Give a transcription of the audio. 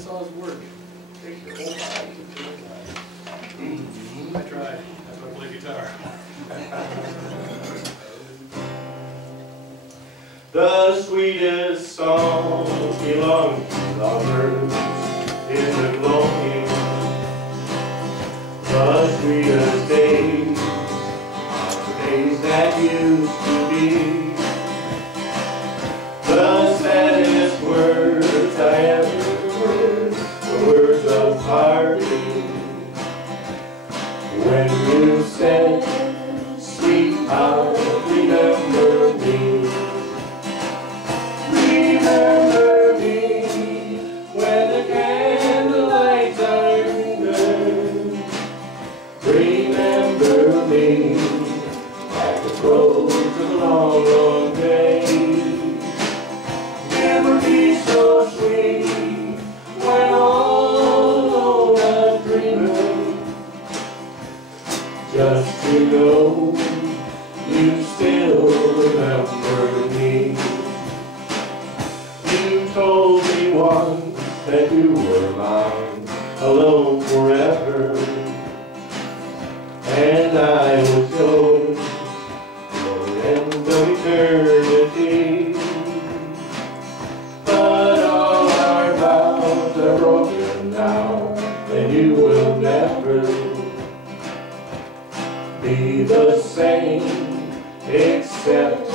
this all his work. Take your whole body to feel alive. I tried. That's why I play guitar. The sweetest song belongs to lovers in the gloaming. The sweetest days are the days that used to be. The saddest words I ever heard, the words of parting. When you said, sweetheart, remember me. Remember me when the candlelights are green. Remember me at the close of the long, long day. Memories so sweet when all alone I'm dreaming. Just to know you still remember me. You told me once that you were mine, alone forever, and I was yours for the end of eternity. But all our vows are broken now, and you will never be the same, except